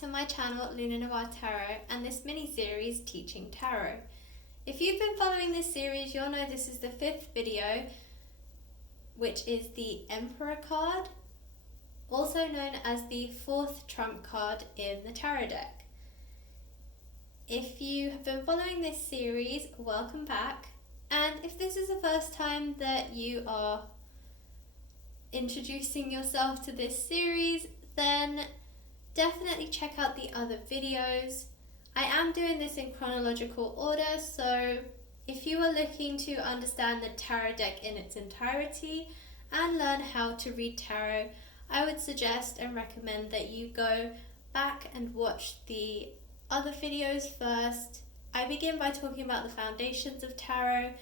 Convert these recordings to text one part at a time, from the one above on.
to my channel Luna Noir Tarot and this mini-series Teaching Tarot. If you've been following this series, you'll know this is the 5th video, which is the Emperor card, also known as the 4th trump card in the tarot deck. If you have been following this series, welcome back. And if this is the first time that you are introducing yourself to this series, then definitely check out the other videos. I am doing this in chronological order, so if you are looking to understand the tarot deck in its entirety and learn how to read tarot, I would suggest and recommend that you go back and watch the other videos first. I begin by talking about the foundations of tarot,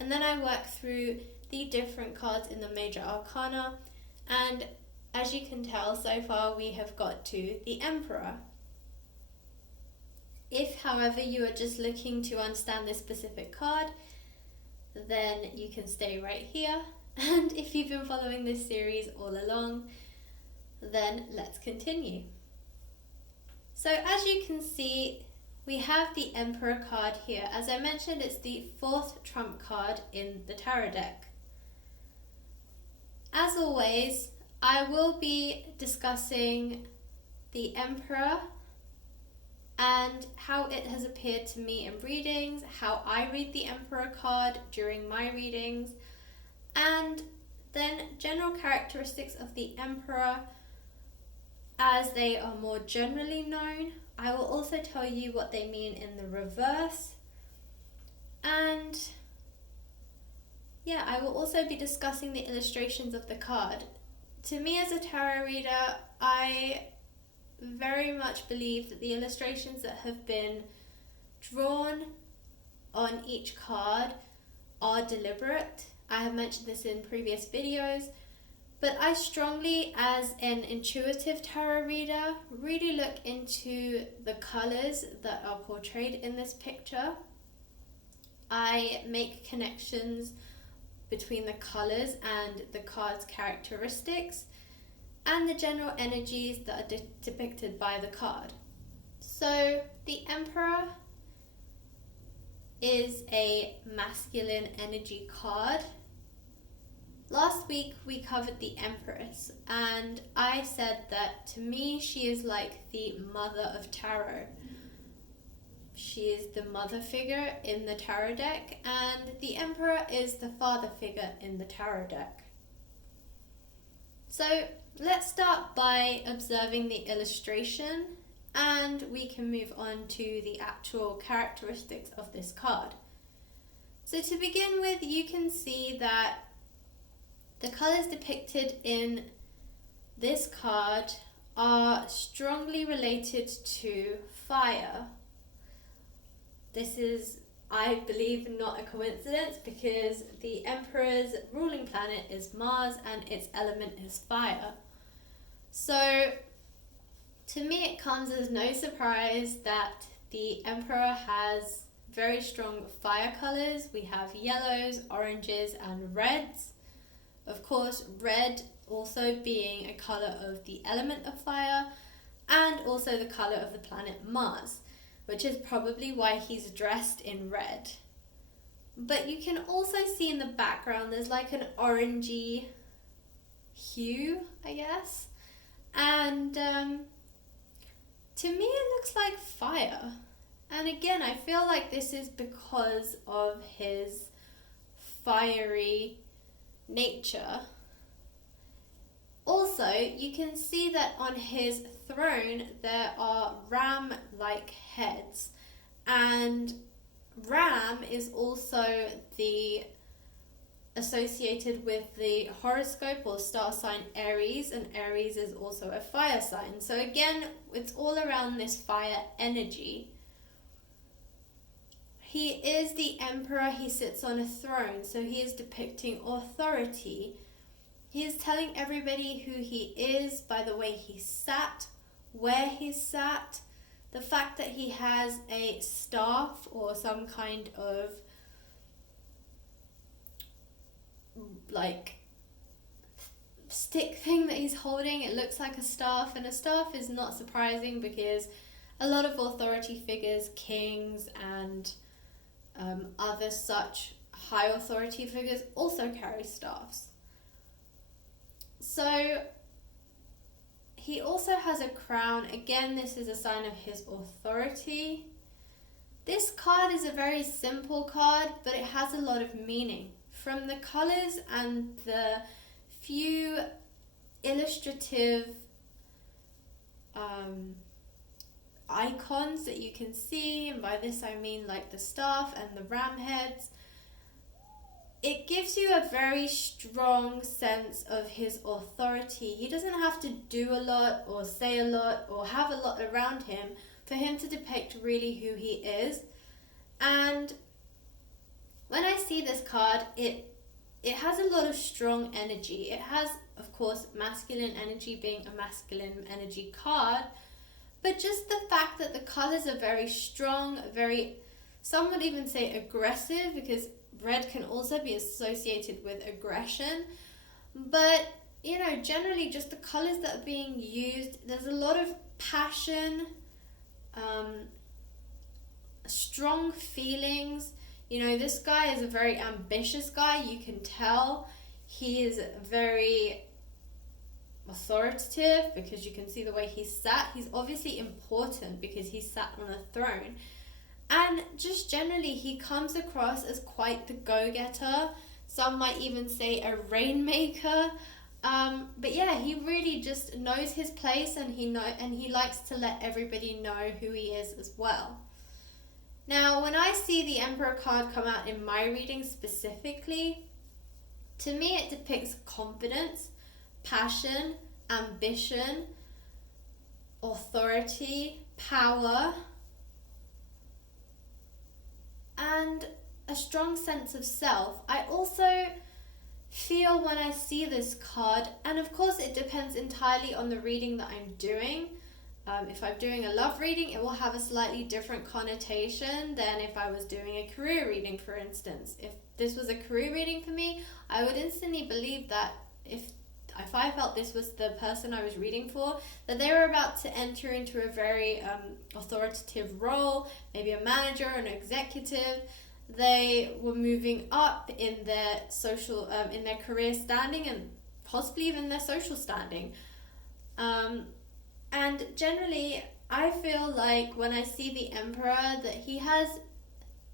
and then I work through the different cards in the major arcana, and as you can tell, so far we have got to the Emperor. If, however, you are just looking to understand this specific card, then you can stay right here. And if you've been following this series all along, then let's continue. So as you can see, we have the Emperor card here. As I mentioned, it's the 4th trump card in the tarot deck. As always, I will be discussing the Emperor and how it has appeared to me in readings, how I read the Emperor card during my readings, and then general characteristics of the Emperor as they are more generally known. I will also tell you what they mean in the reverse, and I will also be discussing the illustrations of the card. To me as a tarot reader, I very much believe that the illustrations that have been drawn on each card are deliberate. I have mentioned this in previous videos, but I strongly, as an intuitive tarot reader, really look into the colors that are portrayed in this picture. I make connections between the colors and the card's characteristics and the general energies that are depicted by the card. So the Emperor is a masculine energy card. Last week we covered the Empress, and I said that to me she is like the mother of tarot. She is the mother figure in the tarot deck, and the Emperor is the father figure in the tarot deck. So let's start by observing the illustration, and we can move on to the actual characteristics of this card. So to begin with, you can see that the colors depicted in this card are strongly related to fire. This is, I believe, not a coincidence, because the Emperor's ruling planet is Mars and its element is fire. So to me it comes as no surprise that the Emperor has very strong fire colors. We have yellows, oranges and reds. Of course, red also being a color of the element of fire, and also the color of the planet Mars, which is probably why he's dressed in red. But you can also see in the background there's like an orangey hue, I guess. And to me it looks like fire. And again, I feel like this is because of his fiery nature. Also, you can see that on his throne there are ram-like heads, and ram is also associated with the horoscope or star sign Aries, and Aries is also a fire sign. So again, it's all around this fire energy. He is the Emperor, he sits on a throne, so he is depicting authority. He is telling everybody who he is by the way he sat, where he sat, the fact that he has a staff or some kind of like stick thing that he's holding. It looks like a staff, and a staff is not surprising because a lot of authority figures, kings and other such high authority figures also carry staffs. So he also has a crown. Again, this is a sign of his authority. This card is a very simple card, but it has a lot of meaning. From the colors and the few illustrative icons that you can see, and by this I mean like the staff and the ram heads, it gives you a very strong sense of his authority. He doesn't have to do a lot or say a lot or have a lot around him for him to depict really who he is. And when I see this card, it has a lot of strong energy. It has, of course, masculine energy, being a masculine energy card, but just the fact that the colors are very strong, very, some would even say aggressive, because red can also be associated with aggression. But, you know, generally just the colors that are being used, there's a lot of passion, strong feelings. You know, this guy is a very ambitious guy. You can tell he is very authoritative because you can see the way he's sat. He's obviously important because he's sat on a throne. And just generally, he comes across as quite the go-getter. Some might even say a rainmaker. But yeah, he really just knows his place, and he likes to let everybody know who he is as well. Now, when I see the Emperor card come out in my reading specifically, to me it depicts confidence, passion, ambition, authority, power, and a strong sense of self. I also feel when I see this card, and of course it depends entirely on the reading that I'm doing. If I'm doing a love reading, it will have a slightly different connotation than if I was doing a career reading, for instance. If this was a career reading for me, I would instantly believe that if I felt this was the person I was reading for, that they were about to enter into a very authoritative role, maybe a manager, an executive. They were moving up in their social, in their career standing, and possibly even their social standing. And generally, I feel like when I see the Emperor that he has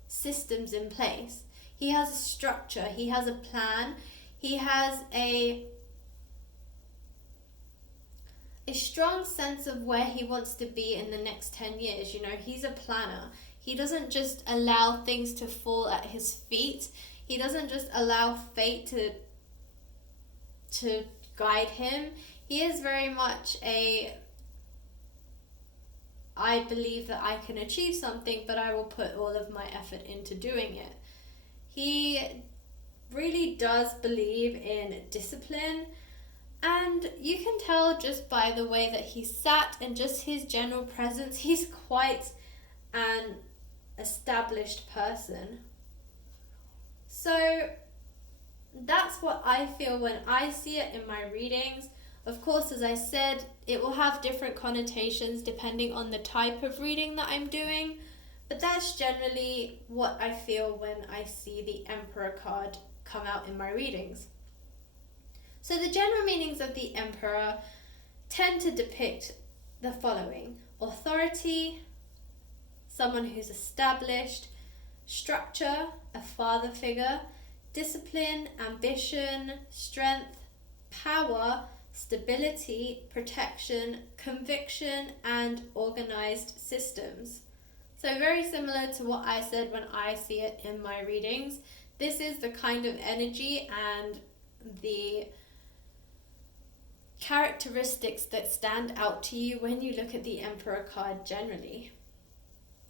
systems in place. He has a structure, he has a plan, he has a strong sense of where he wants to be in the next 10 years. You know, he's a planner. He doesn't just allow things to fall at his feet. He doesn't just allow fate to guide him. He is very much I believe that I can achieve something, but I will put all of my effort into doing it. He really does believe in discipline, and you can tell just by the way that he sat and just his general presence, he's quite an established person. So that's what I feel when I see it in my readings. Of course, as I said, it will have different connotations depending on the type of reading that I'm doing, but that's generally what I feel when I see the Emperor card come out in my readings. So the general meanings of the Emperor tend to depict the following: authority, someone who's established; structure, a father figure; discipline, ambition, strength; power, stability, protection, conviction, and organized systems. So very similar to what I said when I see it in my readings. This is the kind of energy and the characteristics that stand out to you when you look at the Emperor card generally.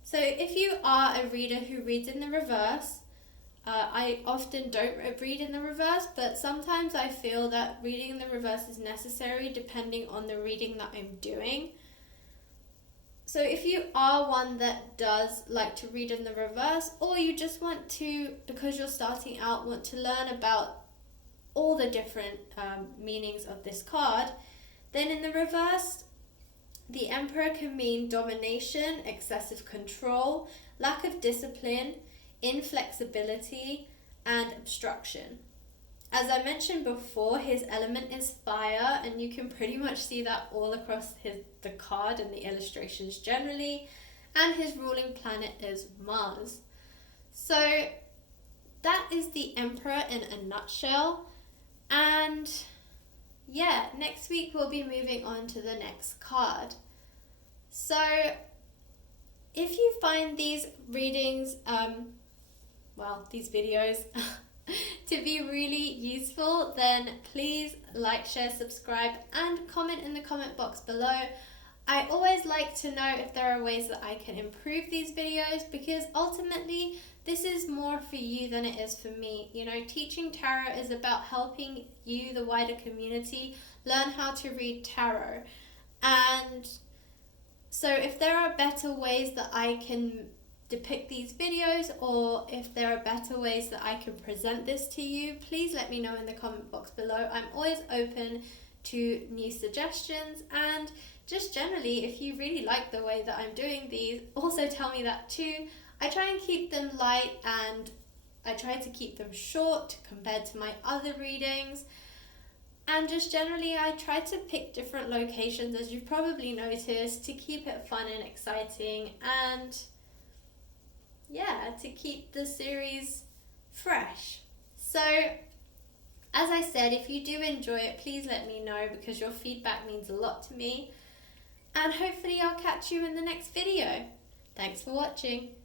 So if you are a reader who reads in the reverse, I often don't read in the reverse, but sometimes I feel that reading in the reverse is necessary depending on the reading that I'm doing. So if you are one that does like to read in the reverse, or you just want to, because you're starting out, want to learn about all the different meanings of this card. Then in the reverse, the Emperor can mean domination, excessive control, lack of discipline, inflexibility, and obstruction. As I mentioned before, his element is fire, and you can pretty much see that all across the card and the illustrations generally, and his ruling planet is Mars. So that is the Emperor in a nutshell, and yeah, next week we'll be moving on to the next card. So if you find these readings, these videos to be really useful, then please like, share, subscribe, and comment in the comment box below. I always like to know if there are ways that I can improve these videos, because ultimately this is more for you than it is for me. You know, teaching tarot is about helping you, the wider community, learn how to read tarot. And so if there are better ways that I can depict these videos, or if there are better ways that I can present this to you, please let me know in the comment box below. I'm always open to new suggestions, and just generally, if you really like the way that I'm doing these, also tell me that too. I try and keep them light, and I try to keep them short compared to my other readings. And just generally, I try to pick different locations, as you've probably noticed, to keep it fun and exciting, and yeah, to keep the series fresh. So, as I said, if you do enjoy it, please let me know, because your feedback means a lot to me. And hopefully I'll catch you in the next video. Thanks for watching.